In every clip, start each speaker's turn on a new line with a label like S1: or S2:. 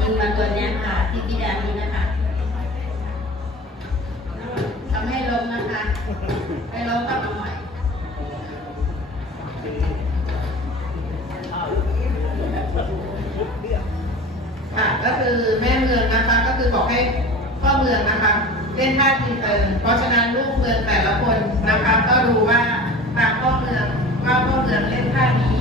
S1: ดึงมาตัวนี้ค่ะที่พี่แดงนี่นะคะทำให้ลมนะคะให้ลมกลับมาใหม่
S2: ค่ะก็คือแม่เมืองนะคะก็คือบอกให้พ่อเมืองนะคะเล่นท่าทีเติมเพราะฉะนั้นลูกเมืองแต่ละคนนะคะก็รู้ว่าตามพ่อเมืองว่าพ่อเมืองเล่นท่านี้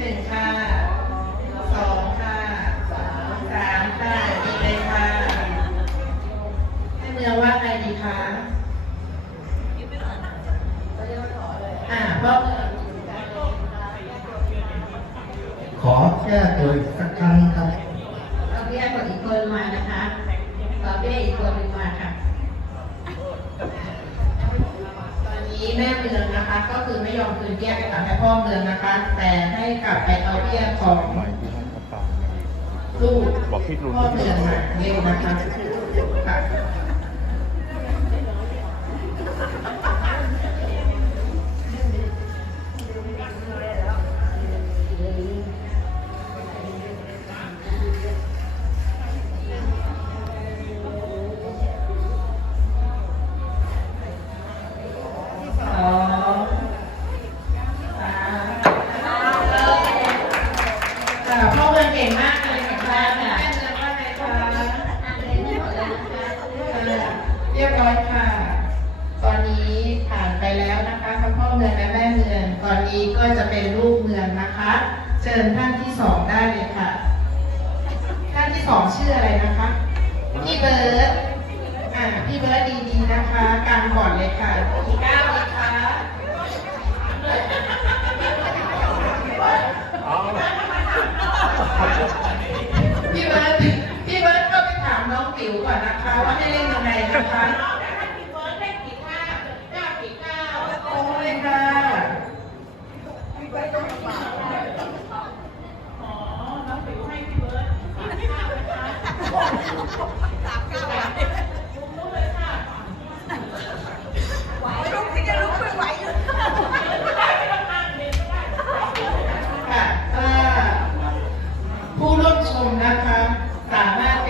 S2: หนึ่งค่ะสองค่ะสามค่ะดีเลยค่ะแม่เมืองว่าใครดีคะอ่าพ่อเมือง
S3: ขอแก้ตัวอีกสักครั้งครับ
S1: เราเรียกคนอีกคนมานะคะเราเรียกอีกคนหนึ่งมาค่ะ
S2: นี้แม่เมืองนะคะ ก็คือไม่ยอมคืนเบี้ยให้กับแม่พ่อเมืองนะคะ แต่ให้กลับไปเอาเบี้ยของลูก
S4: พ่
S2: อเมืองมาเร็วนะคะ ค่ะ ตอนนี้ผ่านไปแล้วนะคะทั้งพ่อเมืองและแม่เมือง ตอนนี้ก็จะเป็นลูกเมืองนะคะ เชิญท่านที่สองได้เลยค่ะ ท่านที่สองชื่ออะไรนะคะ พี่เบิร์ดอ่าพี่เบิร์ดดีๆนะคะ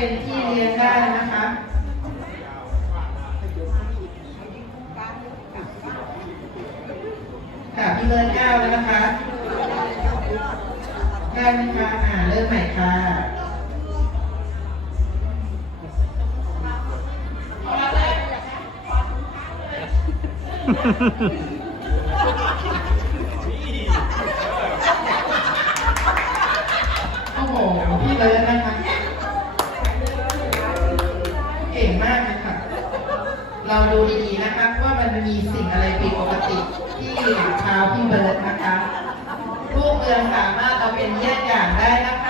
S2: เป็นที่เลี้ยงได้นะคะค่ะพี่เบิร์เก้าแล้วนะคะได้ไหมคะอ่าเริ่มใหม่ค่ะโคะว่ามันมีสิ่งอะไรผิดปกติที่ชาวพี่เบิร์ดนะคะ พวกเมืองสามารถเอาเป็นเยี่ยงอย่างได้นะคะ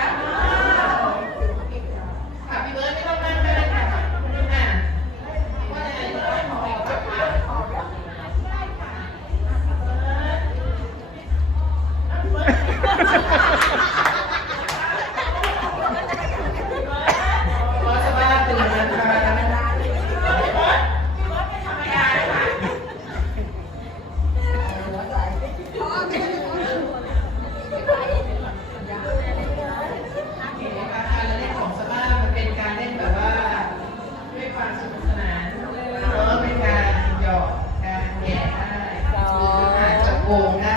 S2: con